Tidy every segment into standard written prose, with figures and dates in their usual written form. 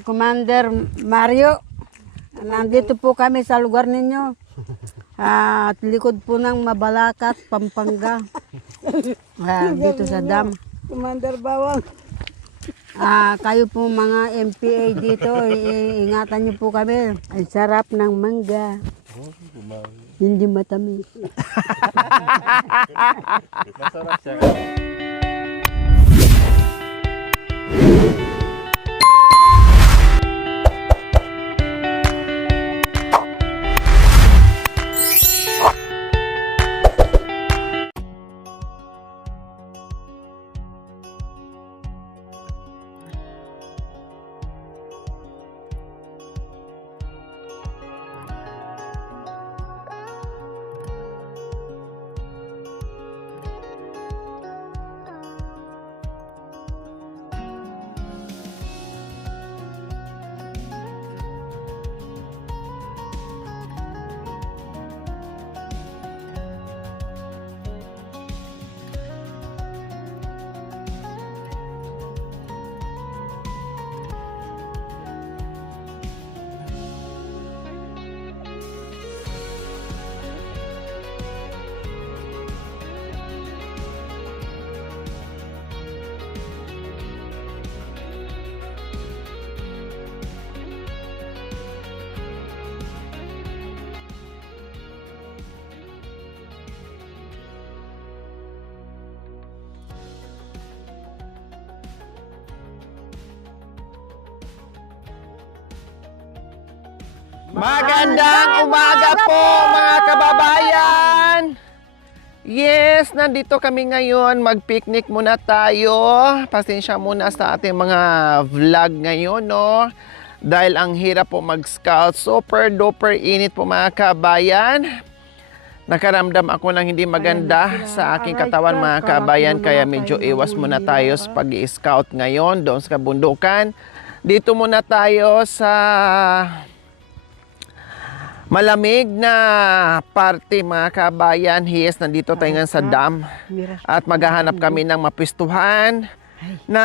Commander Mario, nandito po kami sa lugar ninyo. At likod po ng Mabalacat, Pampanga. Dito sa dam. Commander Bawang. Kayo po mga MPA dito, ingatan niyo po kami. Ang sarap ng mangga. Hindi matamis. Masarap siya. Magandang umaga po mga kababayan! Yes, nandito kami ngayon. Mag-picnic muna tayo. Pasensya muna sa ating mga vlog ngayon, no? Dahil ang hirap po mag-scout. Super duper init po mga kabayan. Nakaramdam ako ng hindi maganda sa aking katawan mga kabayan. Kaya medyo iwas muna tayo sa pag-i-scout ngayon doon sa kabundukan. Dito muna tayo sa malamig na parte mga kabayan. Yes, nandito tayo ngayon sa dam. At maghahanap kami ng mapistuhan na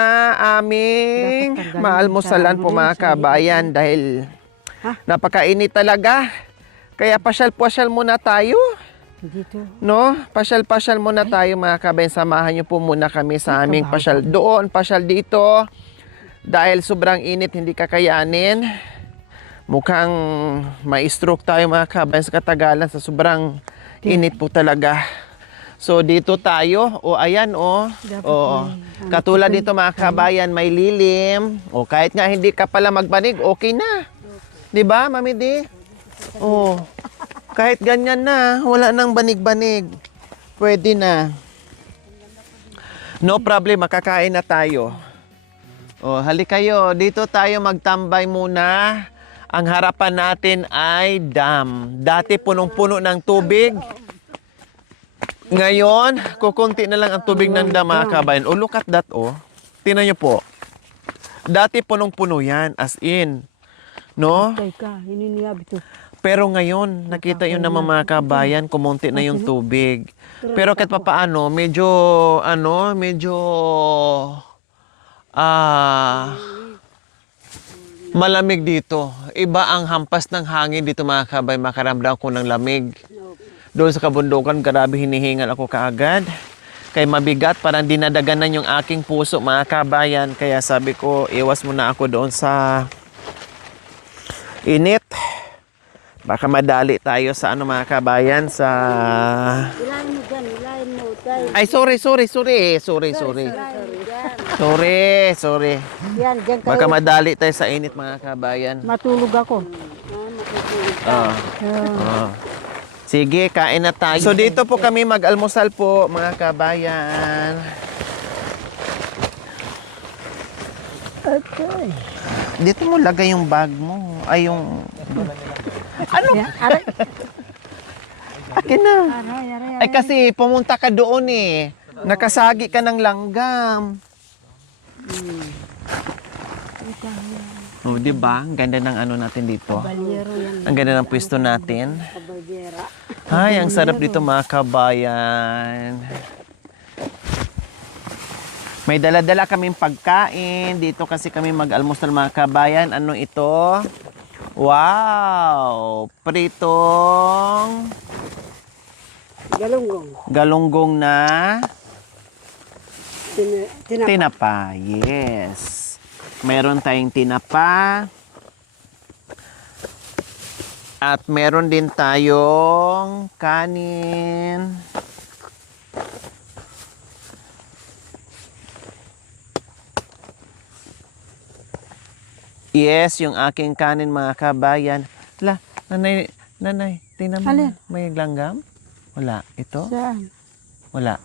aming maalmusalan po mga kabayan. Dahil napakainit talaga. Kaya pasyal-pasyal muna tayo. Dito. No? Pasyal-pasyal muna tayo mga kabayan. Samahan niyo po muna kami sa aming pasyal doon, pasyal dito. Dahil sobrang init, hindi kakayanin. Mukhang ma-stroke tayo mga kabayan sa katagalan sa sobrang init po talaga. So dito tayo, ayan katulad dito mga kabayan, may lilim. Kahit nga hindi ka pala magbanig, okay na. 'Di ba, Mami Di? Kahit ganyan na, wala nang banig-banig. Pwede na. No problem, makakain na tayo. Halik kayo, dito tayo magtambay muna. Ang harapan natin ay dam. Dati punong-puno ng tubig. Ngayon, kukunti na lang ang tubig ng dam mga kabayan. Look at that, Tingnan nyo po. Dati punong-puno yan, as in. No? Pero ngayon, nakita yun naman mga kabayan, kumunti na yung tubig. Pero kahit papaano, medyo malamig dito. Iba ang hampas ng hangin dito mga kabayan. Makaramdam ko ng lamig. Doon sa kabundukan, grabe hinihingal ako kaagad. Kaya mabigat, parang dinadaganan yung aking puso mga kabayan. Kaya sabi ko, iwas muna ako doon sa init. Baka madali tayo sa mga kabayan sa... Ay, sorry. Yan, dyan kayo. Baka madali tayo sa init mga kabayan. Matulog ako. Sige, kain na tayo. So dito po kami mag-almusal po mga kabayan. Okay. Dito mo lagay yung bag mo. Ay yung... Ano? Akin na. Ay kasi pumunta ka doon Nakasagi ka ng langgam. Di ba? Ang ganda ng natin dito. Ang ganda ng pwesto natin. Ay, ang sarap dito mga kabayan. May dala-dala kaming pagkain. Dito kasi kami mag-almusal mga kabayan. Ano ito? Wow! Pritong Galunggong. galunggong na Tinapa. tinapa. Yes. Meron tayong tinapa. At meron din tayong kanin. Yes, yung aking kanin mga kabayan. Nanay, tingnan mo. Alin? May langgam? Wala. Ito? Saan? Wala.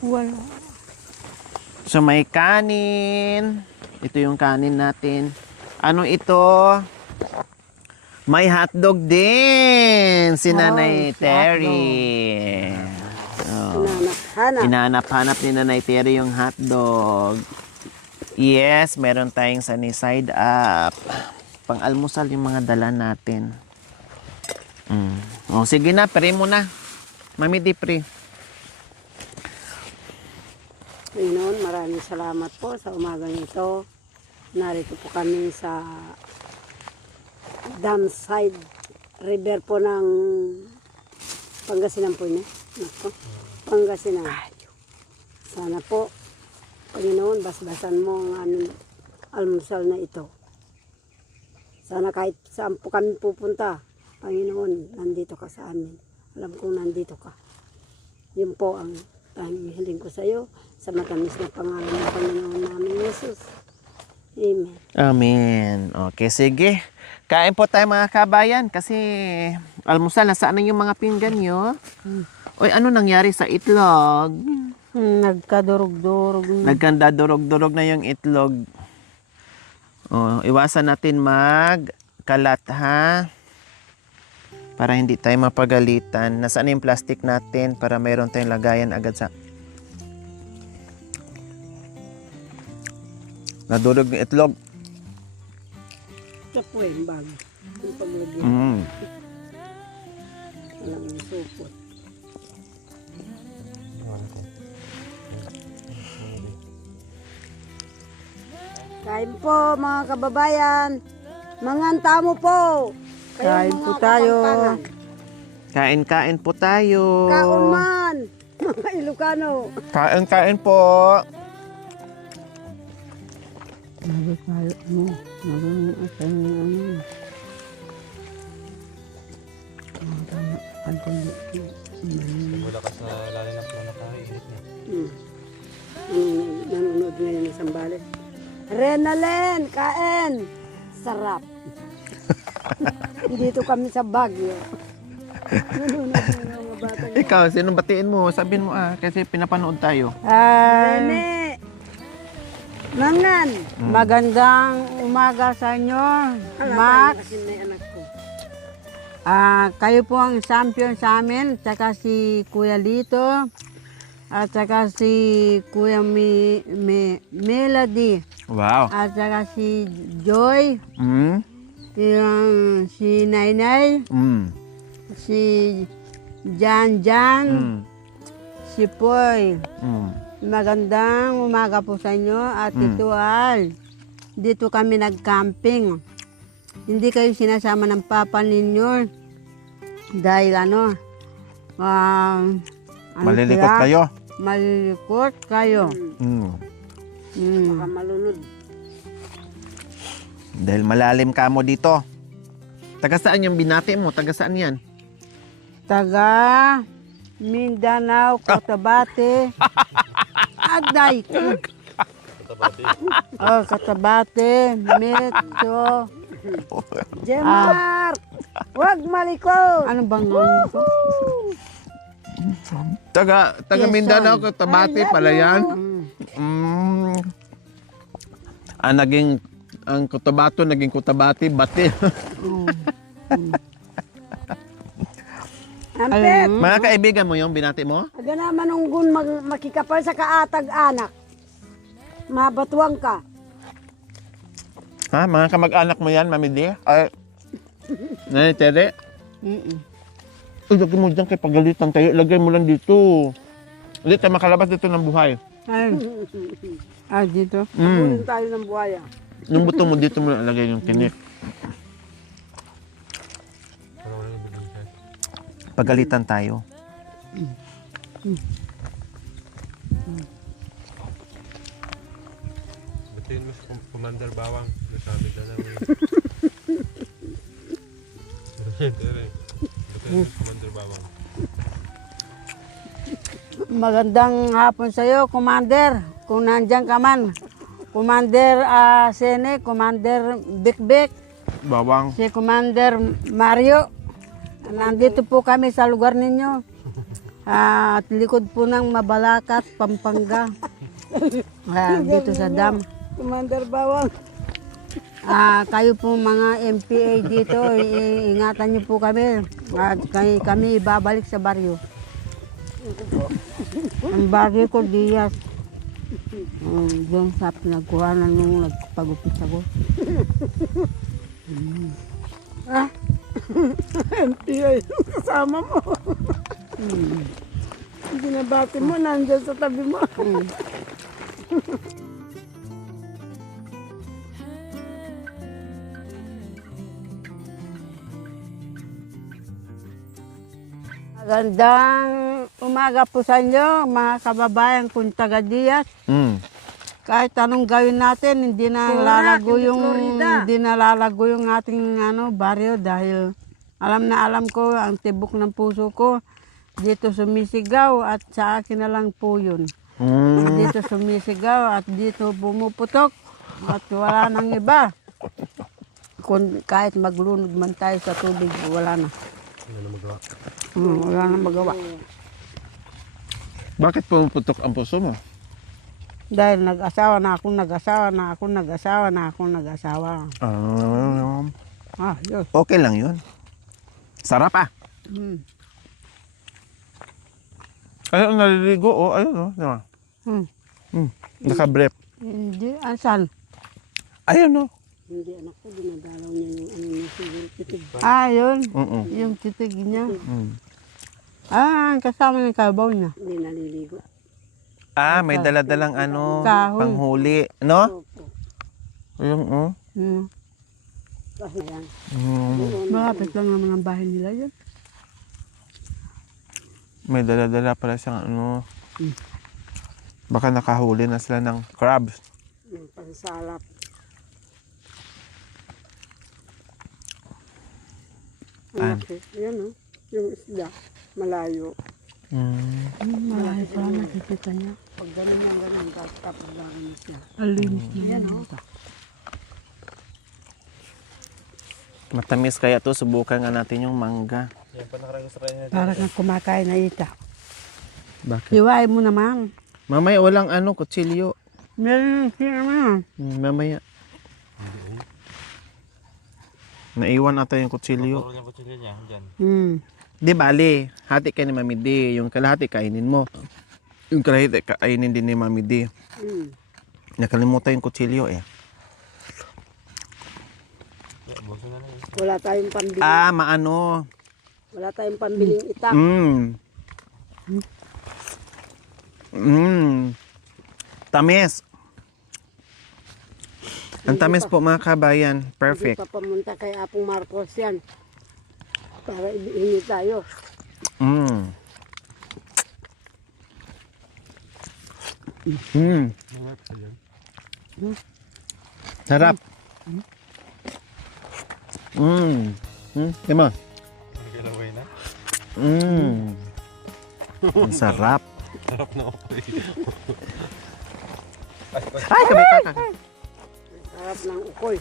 Wala. So may kanin. Ito yung kanin natin. Ano ito? May hotdog din. Si Nanay si Terry. Oh. Hanap. Inahanap-hanap ni Nanay Terry yung hotdog. Yes, meron tayong sunny side up. Pang-almusal yung mga dala natin. O, sige na, pre mo na. Mami, di pre. Panginoon, maraming salamat po sa umagang ito. Narito po kami sa dam side river po ng Pangasinan po yun. Nako, Pangasinan. Sana po, Panginoon, basbasan mo ang aming almusal na ito. Sana kahit saan po kami pupunta, Panginoon, nandito ka sa amin. Alam kong nandito ka. Yun po ang tanging hiling ko sa iyo, sa matamis na pangalan ng Panginoon namin, Jesus. Amen. Amen. Okay, sige. Kain po tayo mga kabayan kasi almusal, nasaan na yung mga pinggan nyo? Oy, ano nangyari sa itlog? Nagkadurog-durog. Nagkanda durog-durog na yung itlog. Oh, iwasan natin magkalat ha. Para hindi tayo mapagalitan. Nasaan na yung plastic natin para mayroon tayong lagayan agad sa... Nadurog yung itlog. Ito po yung bag. Yung paglagyan. Walang supot. Kain po mga kababayan. Manganta mo po. Kain po tayo. Kain-kain po tayo. Kaon man. Mga Ilocano. Kain-kain po. Wala ka sa lalim ng nakainit niya. Nanonood ngayon ng Sambales. Renalen, kain. Sarap. Dito kami sa Baguio. Nanonood ngayon ng mga bata. Ikaw, sinong batiin mo? Sabihin mo kasi pinapanood tayo. Rene. Mangan. Magandang umaga sa inyo, Max. Kayo po ang champion sa amin, tsaka si Kuya Lito, at tsaka si Kuya Melody, Wow. at tsaka si Joy, si Nainay, si Jan, si Poy. Magandang umaga po sa inyo at ito ay dito kami nag-camping. Hindi kayo sinasama ng papa ninyo dahil Malilikot sila? kayo. Malilikot kayo. Baka malunod. Dahil malalim ka mo dito. Taga saan yung binati mo? Taga saan yan? Taga Mindanao, Cotabato. Agday. Cotabato, Metro. Jemar! Huwag malikot! Ano bang ngayon ko? Taga Quezon. Mindanao, Cotabato pala yan. Naging ang Cotabato, naging Cotabato, Bati. Ampet! Mga kaibigan mo yung binati mo? Aga naman unggun makikapal sa kaatag anak. Mabatuang ka. Ha? Mga kamag-anak mo yan, Mami D? Ay, Nanay Tere? Lagay mo dyan kay pagalitan tayo. Lagay mo lang dito. Hindi tayo makalabas dito ng buhay. Ay. Ah, dito. Kunin tayo ng buhaya. Yung buto mo dito mo nalagay yung tinik. Wala ko yung bilang siya. Pagalitan tayo. Batiin mo sa Commander Bawang. Nasabi na lang. Tere. Batiin mo sa Commander Bawang. Magandang hapon sa'yo, Commander. Kung nandyan ka man. Commander Sene, Commander Bikbik, Bawang. si Commander Mario. Nandito po kami sa lugar ninyo. At likod po ng Mabalacat, Pampanga. Dito sa dam. Commander Bawang. Kayo po mga MPA dito, ingatan niyo po kami. At kami ibabalik sa baryo. Ang baryo ko, Diaz. Doon sa pinagkuhanan nung nagpagupit ako. MPA, kasama mo. Binabati mo, nandyan sa tabi mo. Magandang umaga po sa inyo, mga kababayan kong taga Diaz. Kahit anong gawin natin, hindi na lalago yung ating baryo dahil alam na alam ko ang tibok ng puso ko dito sumisigaw at sa akin na lang po yun. Dito sumisigaw at dito bumuputok at wala nang iba. Kahit maglunod man tayo sa tubig, wala na. Hindi na magawa. Wala nang magawa. Bakit pumuputok ang puso mo? Dahil nag-asawa na akong nag-asawa. Yun. Okay lang yun. Sarap ah. Ayun, naliligo. Oh, ayun, oh. Diba? Naka-brief. Hindi, asan? Ayun, oh. Hindi, anak ko, dinadalaw niya yung niya siguro titig. Yun. Yung titig niya. Ang kasama ng kabaw niya. Hindi naliligo. May daladalang Kahoy. panghuli. No? Opo. Ayun, oh. Kasi yan. Malapit lang naman ang bahay nila yun. May daladala pala siyang Baka nakahuli na sila ng crabs. Yung pansalap. Yan o. Yung isda. Malayo. Malayo pa nakikita niya. Pag ganun, tapos gagawin siya. Alinis niya. Yan o. Matamis kaya to, subukan nga natin yung mangga. Yan pa nakarang sa kanya. Para kang kumakain na ita. Bakit? Hiwain mo naman. Mamaya walang kutsilyo. Meron siya naman. Mamaya. Naiwan ata yung kutsilyo. Puro yung kutsilyo niya. Diyan. Di bali, hati ka ni Mami D. Yung kalahati kainin mo. Yung kalahati kainin din ni Mami D. Nakalimutan yung kutsilyo eh. Buso na lang. Wala tayong pambili. Maano. Wala tayong pambiling itak. Tamis. Ang tamis po mga kabayan. Perfect. Hindi pa pamunta kay Apong Marcos yan. Para ibihingi tayo. Sarap. Diba? Nagkalaway na. Ang sarap. Sarap na ako eh. Ay, kabay ka. Sarap ng ukoy.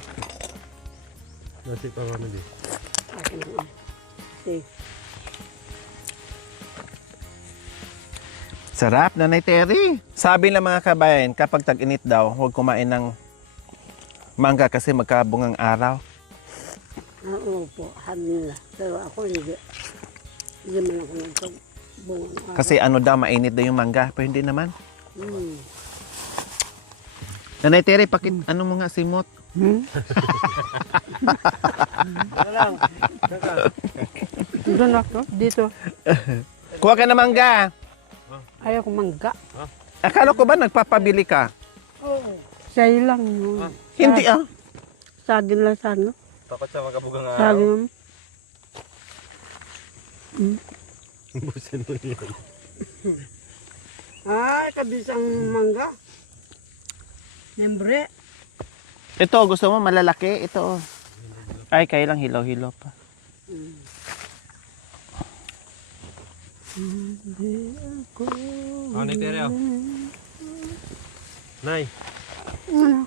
Nasi pa kami di. Akin ang okay. Sarap, Nanay Terry. Sabi ng mga kabayan, kapag tag-init daw, huwag kumain ng mangga kasi magkabungang araw. Oo po, hanin nila. Pero ako hindi. Hindi man ako nagpabungang. Kasi daw, mainit daw yung mangga. Pero hindi naman. Hmm. Nanay Terry, ano mo nga simot? Doon ako, dito. Kuha ka na mangga. Ayaw ko mangga. Akala ko ba nagpapabili ka? Oo. Sa'yo lang. No? Hindi ah. Saging lang sa ano. Takot siya magkabugang araw. Saging. Busin mo yun. Ay, kabisang mangga. Membre. Ito, gusto mo malalaki? Ito. Oh. Ay, kaya lang hilaw-hilaw pa. Ano yung tere? Nay. Ano?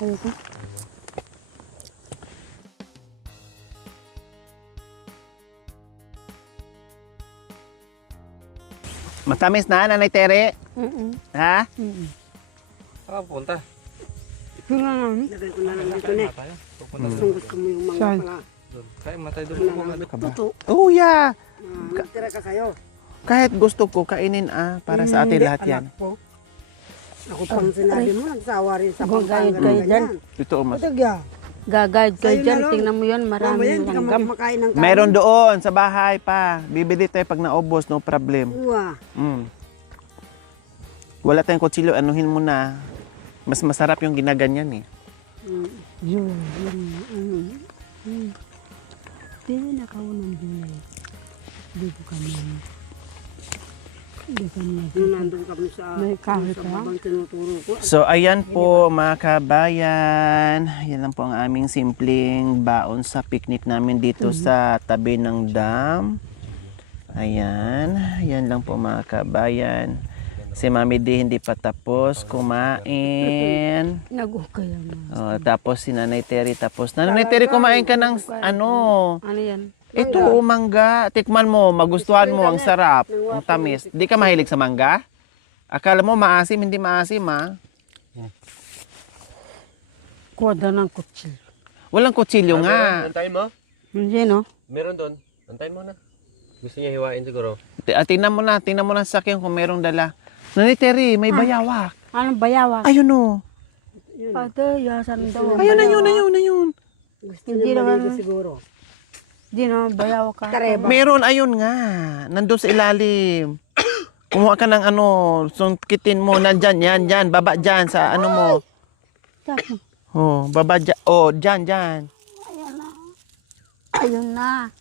Ayoko. Matamis na, Nanay Tere? Ha? Saan ka pupunta? Lagay ko na lang dito na. Tayo. Pupunta Kung gusto mo yung mangga Saan? pala. doon. Kaya matay doon. Wala nang tuto. Oh, yeah. Magtira ka kayo. Kahit gusto ko, kainin para sa atin lahat yan. Anak ko. Ako pang sinabi mo, nagsawa rin sa Gagayad Pampanga kayo na dyan. ganyan. Ito, mas. Ito gya. Gagayad kayo Sa'yo na dyan. lang. Tingnan mo yan. Mamaya Maraming hindi ka langgam. makain ng kanin. Meron doon, sa bahay pa. Bibili tayo pag naubos, no problem. Uwa. Wala tayong kutsilyo, anuhin mo na. Mas masarap yung ginaganyan eh. Yun. Hindi na ka unang bilay. Dito kami. Nung nandun kami sa May kahoy sa pa? babang tinuturo ko. So, ayan po mga kabayan. Yan lang po ang aming simpleng baon sa picnic namin dito sa tabi ng dam. Ayan. Yan lang po mga kabayan. Si Mami D hindi pa tapos kumain. Nag-okay lang. Oh, tapos si Nanay Terry tapos. Nanay Terry, kumain ka ng ano? Ano yan? Ito, mangga. Tikman mo, magustuhan mo, ang sarap, ang tamis. Di ka mahilig sa mangga? Akala mo maasim, hindi maasim ha? Kuwada ng kutsil. Walang kutsilyo nga. Antayin mo? Hindi no? Meron doon. Antayin mo na. Gusto niya hiwain siguro. Tingnan mo na sa sakyan kung merong dala. Nanay Terry, may bayawak. Anong bayawak? Ayun o. Ate, yasan daw. Ayun. Gusto Hindi niya naman. maligo siguro. Hindi no, bayawak ka. Kareba. Meron, ayun nga. Nandun sa ilalim. Kumuha ka ng ano, sungkitin mo, nandyan, yan, baba dyan sa ano mo. Tapos, Oh, baba dyan. Oh, dyan. ayun na.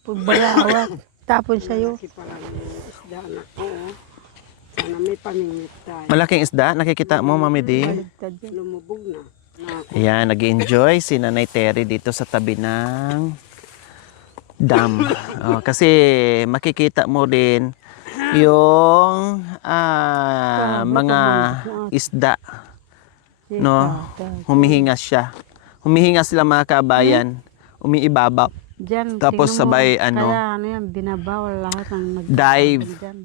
Pagbayawak. Tapon sa'yo. Kasi pala ng isda anak ko. Oh. Sana may pamingit tayo. Malaking isda, nakikita mo, Mami D? Baligtad yan. Lumubog na. Ayan, nag-enjoy si Nanay Terry dito sa tabi ng dam. Oh, kasi makikita mo din yung mga isda. No? Humihingas siya. Humihingas sila mga kabayan. Umiibabaw. Diyan, Tapos tingnan mo, sabay, ano, kaya ano yan, binabawal lahat ng dive. dyan.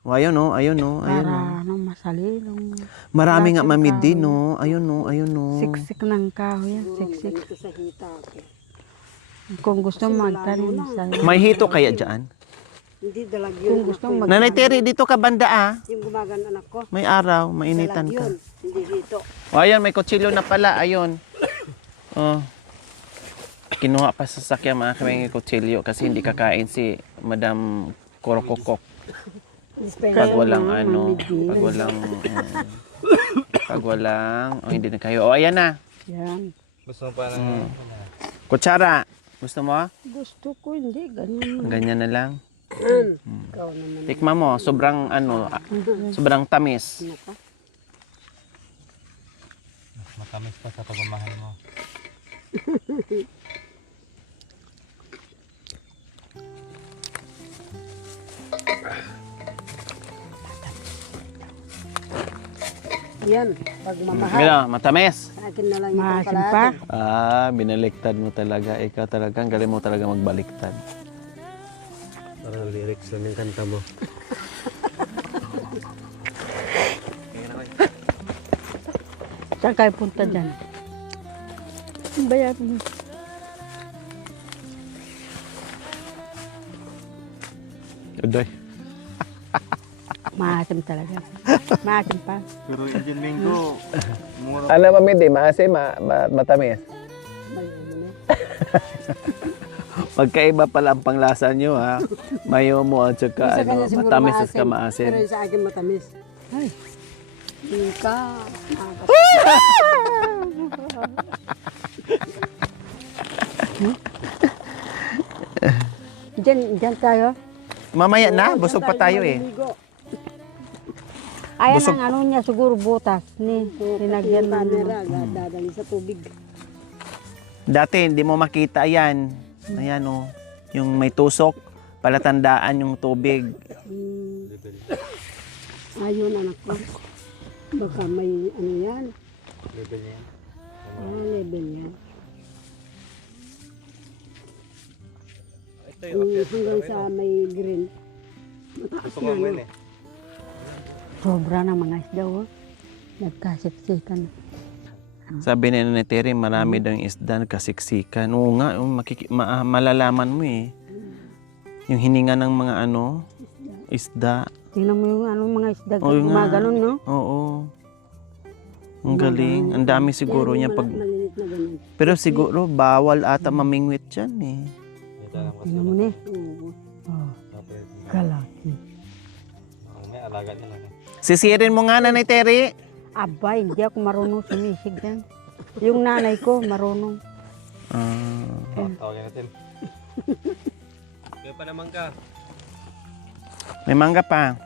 Oh, ayun o, ayun o, ayun o. Para ano, masalilong. Marami nga Lahat ng Mami D, kahoy. no? Ayun o, ayun o. Siksik ng kahoy yan, siksik. Ganito sa hita ko. Kung gusto mo magtanim sa'yo. May hito kaya dyan? Hindi dalag yun. Kung gusto mo Nanay Terry, dito ka banda ah. Yung gumagan anak ko. May araw, mainitan Dalag ka. yun. Hindi dito. O, ayan, may kutsilyo na pala. Ayun. Oh. Kinuha pa sa sakyan mga kaming kutsilyo kasi hindi kakain si Madam Korokokok. Pag walang ano, pag walang, oh, hindi na kayo. O, ayan na. Yan. Gusto mo pa ng... Kutsara. Gusto mo? Gusto ko, hindi, ganyan. Ganyan na lang. Ikaw naman. Tikma mo, sobrang ano, sobrang tamis. Matamis pa sa pagmamahal mo. Yan. Pagmamahal. Gano, matamis. Sa akin na lang yung Maasim kalahati. pa. Binaliktad mo talaga. Ikaw talaga, ang galing mo talaga magbaliktad. Parang lyrics lang yung kanta mo. Saan kayo punta dyan? Bayan mo. Uday. Maasim talaga. Maasim pa. Pero yung Mingo, mura. Alam mo, Midi, maasim, matamis. Magkaiba pala ang panglasa nyo, ha? Mayo mo at saka Sa kanya ano, siguro matamis at maasim. maasim. Pero yung sa akin matamis. Ay, Hindi ka. Diyan tayo. Mamaya na, busog pa tayo eh. Ayan Busog. ang ano niya siguro butas ni Pinagyan pinagyan camera, na. dadali sa tubig. Dati hindi mo makita yan. Ayan oh, yung may tusok, palatandaan yung tubig. Ayun anak ko. Baka may ano yan. Level niya yan. Level yan. Ito yung Hanggang sa may green. Mataas Gusto na ko mo no? yun eh. Sobra ng mga isda oh. Nagkasiksikan. Sabi ni Nanay Terry, marami daw yung isda nagkasiksikan. Oo nga, malalaman mo eh. Yung hininga ng mga ano, isda. Tingnan mo yung ano mga isda Oo nga. gumaganon no? Oo. Ang galing. Ang dami siguro niya pag... Malilit na ganun. Pero siguro bawal ata mamingwit dyan eh. Ito lang kasi. Tingnan mo ni. Oo. Oh, Dapat, kalaki. may alaga niya lang eh. Sisirin mo nga, Nanay Terry. Aba, hindi ako marunong sumisig yan. Yung nanay ko marunong. Tawagin natin. Kaya pa naman ka. May mangga pa.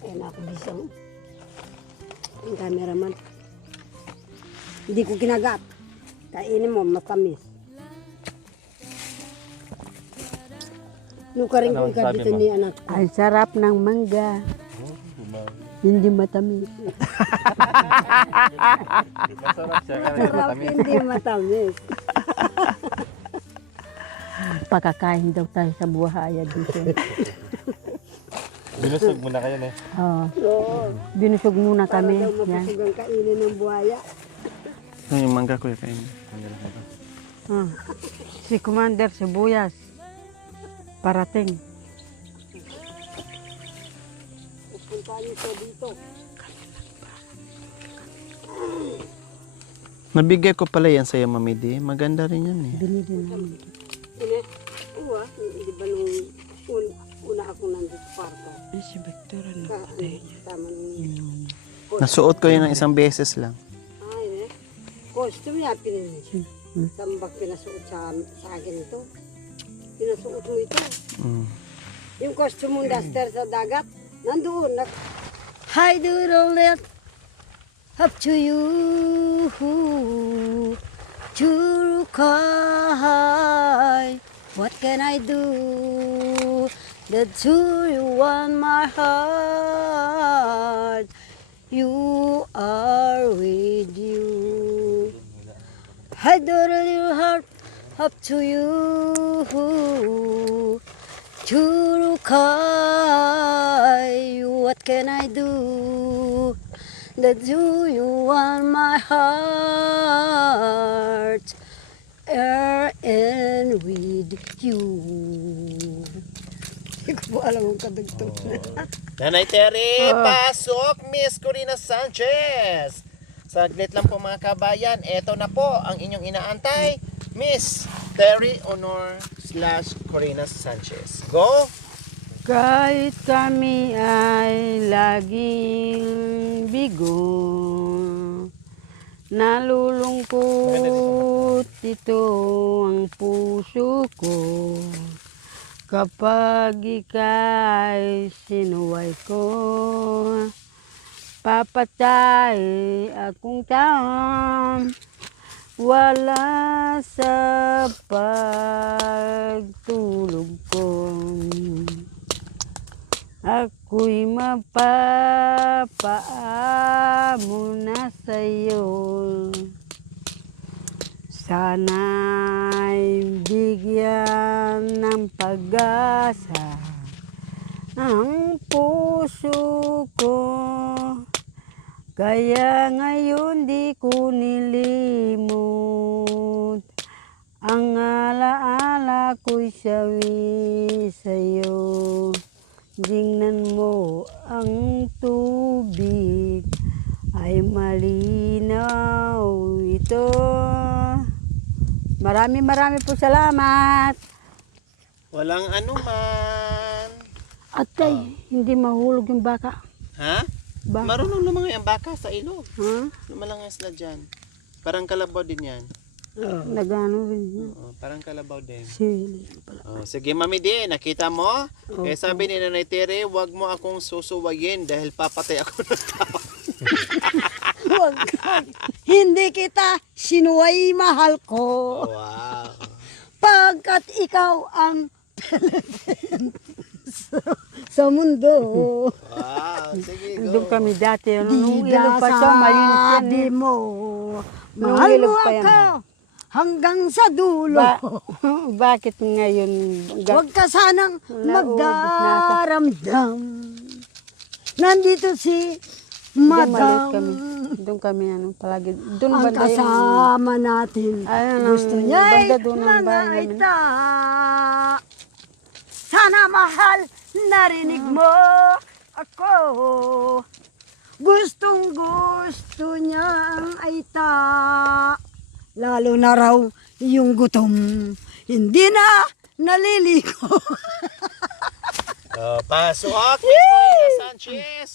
Ayun ako bisang. Yung cameraman. Hindi ko kinagat. Kainin mo, matamis. Nuka rin ko Ano ang sabi ikabito mo? ni anak ko. Ang sarap ng mangga. Hindi matamis. Masarap siya. Sarap, hindi matamis. Pakakain daw tayo sa buhaya dito. Binusog muna kayo eh. Oh, Oo. binusog muna Para kami. daw Yan. mabusog ang kainin ng buhaya. Ito yung mangga ko kain. Ah. Si Commander Sibuyas. Parating. Pupunta niyo siya dito. Nabigay ko pala yan sa'yo, Mami Di. Maganda rin yan eh. Binili namin. Oo di ba nung una ako nandito parka. Ay, si Victor, ano? Tama nung Nasuot ko yun ng isang beses lang. ay, costume niya pinili. Tambak pinasuot sa akin ito. Pinasuot mo ito. Mm. Yung costume mong duster sa dagat, nandoon. Hi, doodle it. Up to you. Churukai. What can I do? The two you want my heart. You are with you. I doodle your heart up to you. Churukai, what can I do? The do you want my heart? Are in with you. Hindi ko po alam ang kadugtog na. Nanay Terry, pasok, Miss Corina Sanchez. Saglit lang po mga kabayan. Eto na po ang inyong inaantay, Miss Terry Honor / Corina Sanchez. Go! Kahit kami ay laging bigo, nalulungkot ito ang puso ko. Kapag ika'y sinuway ko, papatay akong taon. Wala sa pagtulog ko. Ako'y mapapaamo na sa'yo. Sana'y bigyan ng pag-asa ang puso ko. Kaya ngayon di ko nilimot ang alaala ko'y sawi sa'yo. Tingnan mo ang tubig ay malinaw ito. Marami po salamat. Walang anuman. Atay, hindi mahulog yung baka. Ha? Marunong lumangay ang baka sa ilog. Ha? Lumalangay sila dyan. Parang kalabaw din yan. Oh. Nagano rin yun. Oo, parang kalabaw din. Sili. Sige, Mami Di, nakita mo? Opo. Kaya sabi ni Nanay Tere, huwag mo akong susuwayin dahil papatay ako ng tao. Huwag kang, hindi kita sinuway mahal ko. Wow. Pagkat ikaw ang sa mundo. Wow, sige, go. Doon kami dati. Nung Di ilog pa siya, malinis yan. sabi eh. mo, Nung mahal mo ilog pa yan. ako hanggang sa dulo. Bakit ngayon? Huwag ka sanang Naubos magdaramdam. Nandito si Maliit Madam. kami. Doon kami palagi. Doon Ang banda yung... kasama natin. Ayun, Gusto ang niya banda doon ang mga bahay namin. ita. Sana mahal, narinig mo ako. Gustong gusto niya ang aita. Lalo na raw yung gutom. Hindi na naliligo. Pasok, Miss Corina Sanchez.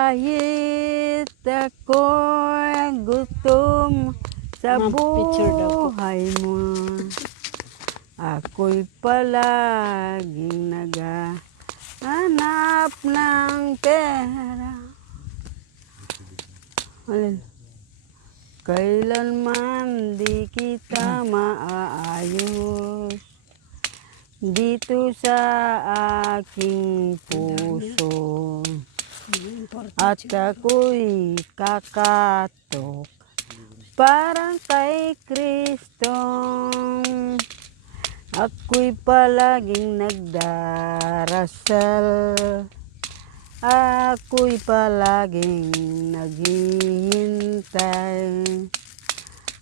Kahit ako'y gutom sa Ma'am, picture daw po. buhay mo, ako'y palaging naghahanap ng pera. Alin? Kailanman di kita maaayos dito sa aking puso. At ako'y kakatok parang kay Kristo. Ako'y palaging nagdarasal. Ako'y palaging naghihintay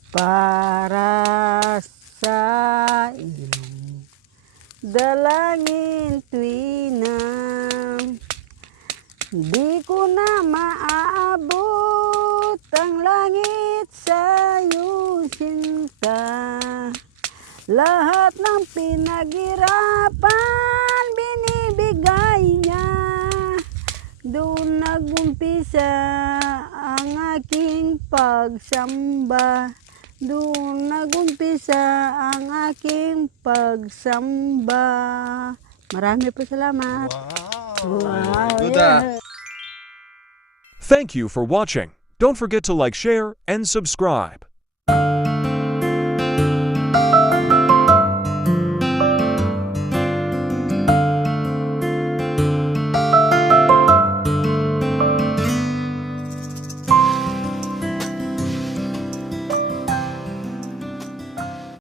para sa iyong dalangin tuwina. Di ko na maaabot ang langit sa iyong sinta. Lahat ng pinaghirapan binibigay niya. Doon nagumpisa ang aking pagsamba. Doon nagumpisa ang aking pagsamba. Marami po salamat. Wow. Yeah. Thank you for watching. Don't forget to like, share, and subscribe.